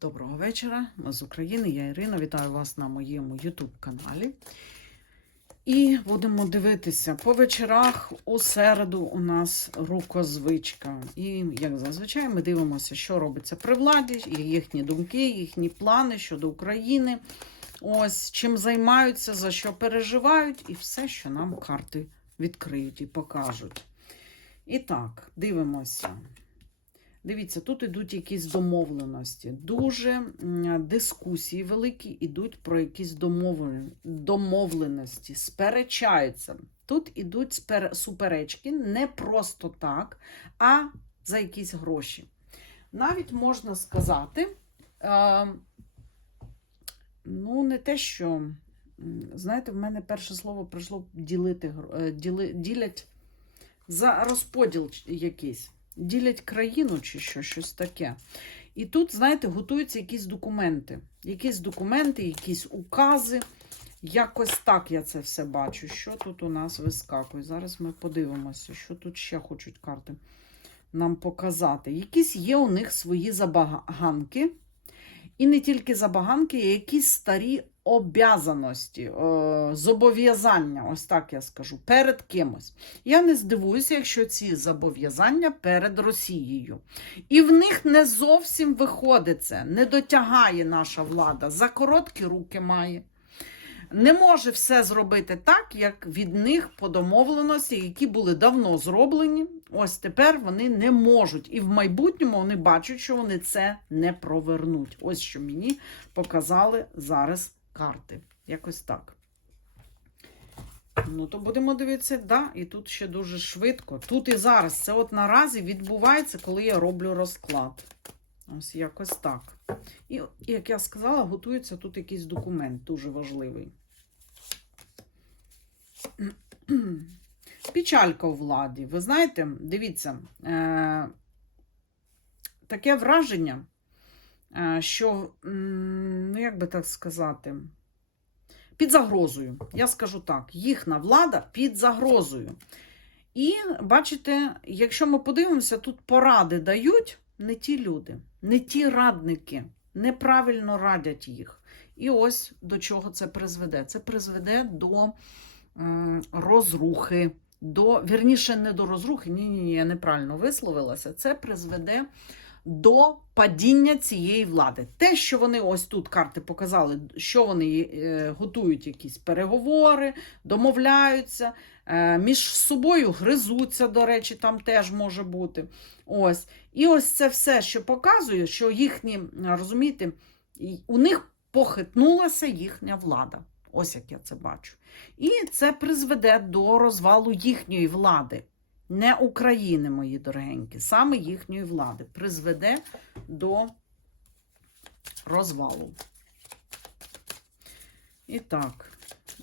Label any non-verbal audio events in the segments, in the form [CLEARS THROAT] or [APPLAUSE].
Доброго вечора, ми з України, я Ірина. Вітаю вас на моєму YouTube каналі. І будемо дивитися по вечорах у середу у нас рукозвичка. І, як зазвичай, ми дивимося, що робиться при владі, їхні думки, їхні плани щодо України. Ось чим займаються, за що переживають, і все, що нам карти відкриють і покажуть. І так, дивимося. Дивіться, тут ідуть якісь домовленості. Дуже дискусії великі ідуть про якісь домовленості, сперечаються. Тут ідуть суперечки не просто так, а за якісь гроші. Навіть можна сказати, е, ну, не те, що, знаєте, в мене перше слово прийшло ділити, е, ділять за розподіл якийсь ділять країну чи що, щось таке. І тут, знаєте, готуються якісь документи. Якісь документи, якісь укази. Якось так я це все бачу. Що тут у нас вискакує? Зараз ми подивимося, що тут ще хочуть карти нам показати. Якісь є у них свої забаганки. І не тільки забаганки, а якісь старі обязаності, е, зобов'язання, ось так я скажу, перед кимось. Я не здивуюся, якщо ці зобов'язання перед Росією. І в них не зовсім виходить це, не дотягає наша влада, за короткі руки має. Не може все зробити так, як від них по домовленості, які були давно зроблені. Ось тепер вони не можуть. І в майбутньому вони бачать, що вони це не провернуть. Ось що мені показали зараз карти. Якось так. Ну, то будемо дивитися, да, і тут ще дуже швидко. Тут і зараз. Це от наразі відбувається, коли я роблю розклад. Ось якось так. І, як я сказала, готується тут якийсь документ дуже важливий. [CLEARS THROAT] Печалька у владі. Ви знаєте, дивіться, е- таке враження, що, ну, як би так сказати, під загрозою. Я скажу так: їхня влада під загрозою. І бачите, якщо ми подивимося, тут поради дають не ті люди, не ті радники, неправильно радять їх. І ось до чого це призведе. Це призведе до розрухи, до, вірніше, не до розрухи, ні, ні, ні, я неправильно висловилася. Це призведе до падіння цієї влади. Те, що вони ось тут карти показали, що вони е, готують якісь переговори, домовляються, е, між собою гризуться, до речі, там теж може бути. Ось. І ось це все, що показує, що їхні, розумієте, у них похитнулася їхня влада. Ось як я це бачу. І це призведе до розвалу їхньої влади. Не України, мої дорогенькі, саме їхньої влади призведе до розвалу. І так,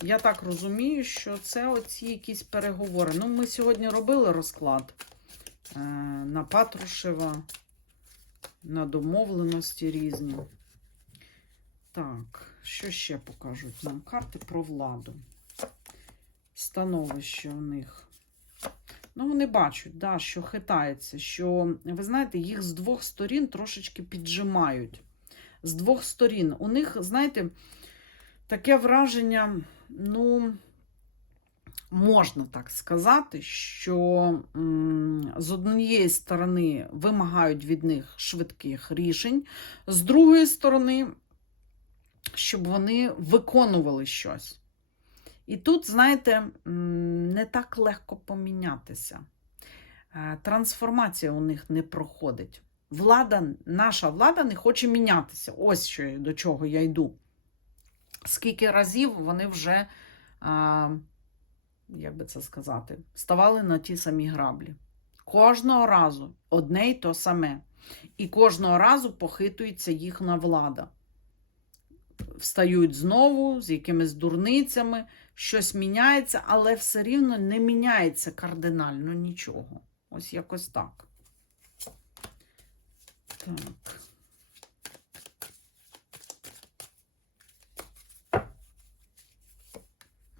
я так розумію, що це оці якісь переговори. Ну, ми сьогодні робили розклад е, на Патрушева, на домовленості різні. Так, що ще покажуть нам карти про владу? Становище у них. Ну, вони бачать, да, що хитається, що, ви знаєте, їх з двох сторін трошечки піджимають. З двох сторін. У них, знаєте, таке враження, ну, можна так сказати, що з однієї сторони вимагають від них швидких рішень, з другої сторони, щоб вони виконували щось. І тут, знаєте, не так легко помінятися. Е, Трансформація у них не проходить. Влада, наша влада не хоче мінятися. Ось що, до чого я йду. Скільки разів вони вже, як би це сказати, ставали на ті самі граблі. Кожного разу одне й то саме. І кожного разу похитується їхня влада. Встають знову з якимись дурницями, щось міняється, але все рівно не міняється кардинально нічого. Ось якось так. Так.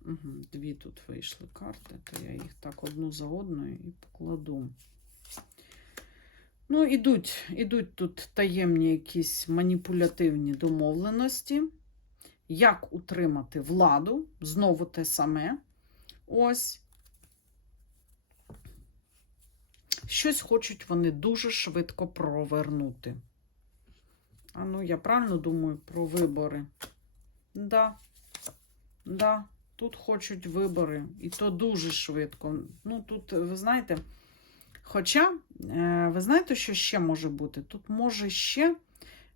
Угу, дві тут вийшли карти, то я їх так одну за одною і покладу. Ну, ідуть, ідуть тут таємні якісь маніпулятивні домовленості. Як утримати владу? Знову те саме. Ось. Щось хочуть вони дуже швидко провернути. А ну, я правильно думаю про вибори. Да. Да. Тут хочуть вибори. І то дуже швидко. Ну, тут, ви знаєте, хоча, е, ви знаєте, що ще може бути? Тут може ще,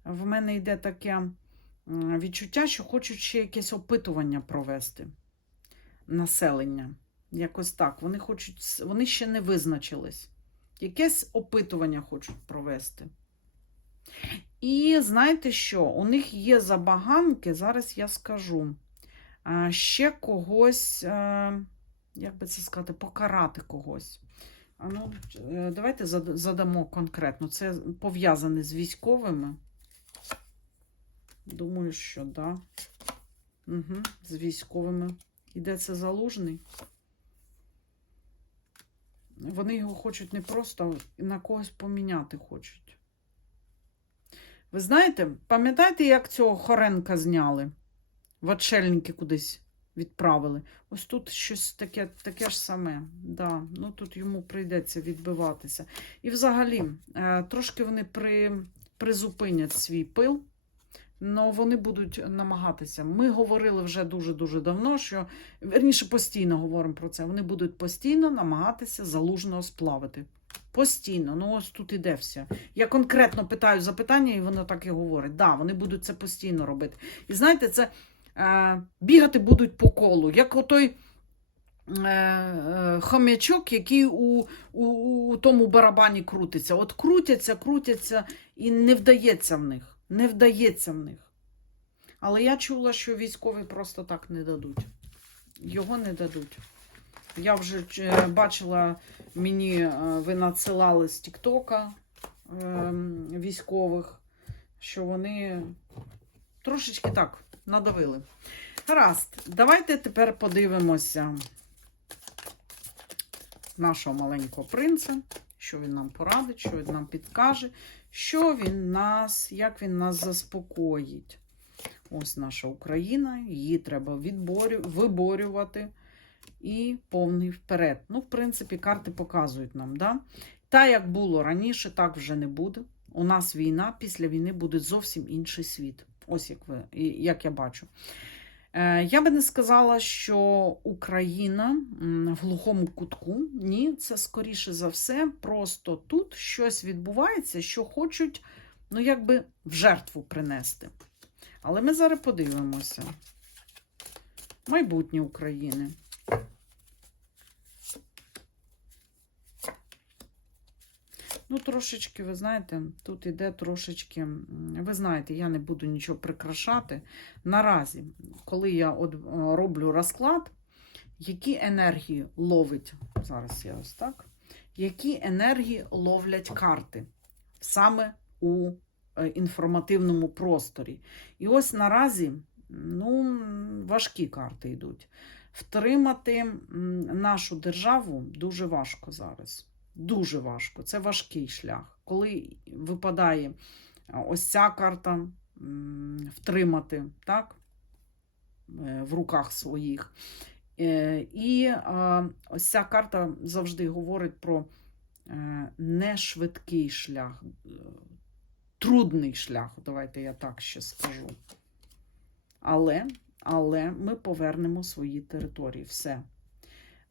в мене йде таке відчуття, що хочуть ще якесь опитування провести населення. Якось так. Вони хочуть, вони ще не визначились. Якесь опитування хочуть провести. І знаєте що? У них є забаганки, зараз я скажу. Ще когось, е, як би це сказати, покарати когось. А ну, е, давайте задамо конкретно. Це пов'язане з військовими. Думаю, що. Да. Угу, з військовими. Іде це залужний. Вони його хочуть не просто а на когось поміняти хочуть. Ви знаєте, пам'ятаєте, як цього Хоренка зняли? В отшельники кудись відправили. Ось тут щось таке, таке ж саме. Да. Ну, тут йому прийдеться відбиватися. І взагалі, е, трошки вони при, призупинять свій пил, але вони будуть намагатися. Ми говорили вже дуже-дуже давно, що верніше постійно говоримо про це. Вони будуть постійно намагатися залужного сплавити. Постійно, ну ось тут іде все. Я конкретно питаю запитання, і воно так і говорить. Да, вони будуть це постійно робити. І знаєте, це е, бігати будуть по колу, як отой е, е, хомячок, який у, у, у тому барабані крутиться. От крутяться, крутяться, і не вдається в них. Не вдається в них. Але я чула, що військові просто так не дадуть. Його не дадуть. Я вже е, бачила, мені е, ви надсилали з Тіктока е, військових, що вони трошечки так надавили. Гаразд, давайте тепер подивимося нашого маленького принца, що він нам порадить, що він нам підкаже, що він нас, як він нас заспокоїть. Ось наша Україна, її треба виборювати і повний вперед. Ну, в принципі, карти показують нам, да? Та, як було раніше, так вже не буде. У нас війна, після війни буде зовсім інший світ. Ось як ви, як я бачу. Е, Я би не сказала, що Україна в глухому кутку. Ні, це скоріше за все. Просто тут щось відбувається, що хочуть, ну, якби в жертву принести. Але ми зараз подивимося. Майбутнє України. Ну, трошечки, ви знаєте, тут іде трошечки. Ви знаєте, я не буду нічого прикрашати. Наразі, коли я е, роблю розклад, які енергії ловить, зараз я ось так, які енергії ловлять карти саме у е, інформативному просторі. І ось наразі ну, важкі карти йдуть. Втримати нашу державу дуже важко зараз. Дуже важко. Це важкий шлях. Коли випадає ось ця карта втримати так, е, в руках своїх. Е, І ось ця карта завжди говорить про е, нешвидкий шлях, е, трудний шлях. Давайте я так ще скажу. Але, але ми повернемо свої території. Все.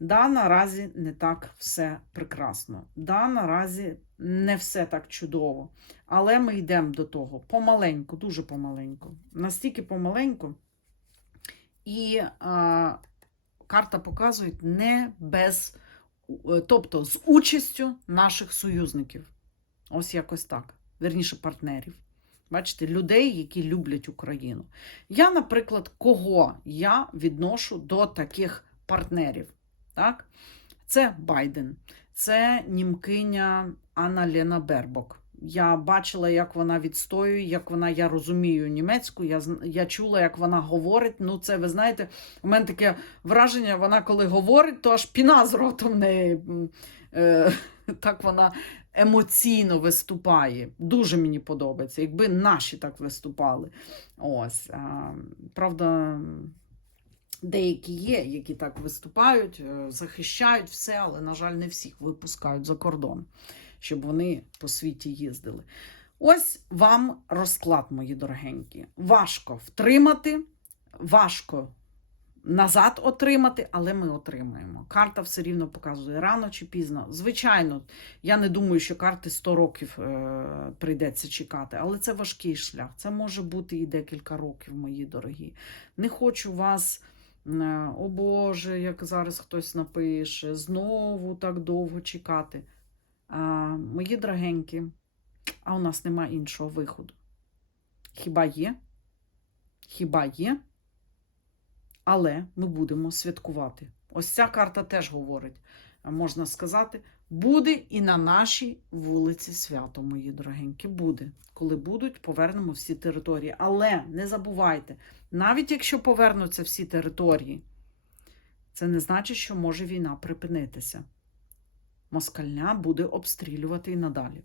Да, наразі не так все прекрасно. Да, наразі не все так чудово. Але ми йдемо до того помаленьку, дуже помаленьку. Настільки помаленьку. І а, карта показує не без, е, тобто з участю наших союзників. Ось якось так. Верніше партнерів. Бачите, людей, які люблять Україну. Я, наприклад, кого я відношу до таких партнерів? Так? Це Байден, це німкиня Анна Лена Бербок. Я бачила, як вона відстоює, як вона, я розумію німецьку, я, я чула, як вона говорить. Ну, це, ви знаєте, у мене таке враження, вона коли говорить, то аж піна з рота в неї. Е, [LAUGHS] так вона емоційно виступає. Дуже мені подобається, якби наші так виступали. Ось, а, правда, деякі є, які так виступають, е, захищають все, але, на жаль, не всіх випускають за кордон, щоб вони по світі їздили. Ось вам розклад, мої дорогенькі. Важко втримати, важко назад отримати, але ми отримаємо. Карта все рівно показує рано чи пізно. Звичайно, я не думаю, що карти 100 років е, прийдеться чекати, але це важкий шлях. Це може бути і декілька років, мої дорогі. Не хочу вас. Е, О Боже, як зараз хтось напише, знову так довго чекати. А, мої дорогенькі, а у нас нема іншого виходу. Хіба є? Хіба є? Але ми будемо святкувати. Ось ця карта теж говорить, можна сказати, буде і на нашій вулиці свято, мої дорогенькі. Буде. Коли будуть, повернемо всі території. Але не забувайте, навіть якщо повернуться всі території, це не значить, що може війна припинитися. Москальня буде обстрілювати і надалі.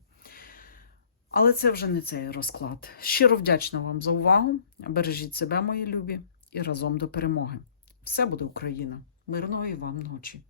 Але це вже не цей розклад. Щиро вдячна вам за увагу. Бережіть себе, мої любі, і разом до перемоги. Все буде Україна. Мирної вам ночі!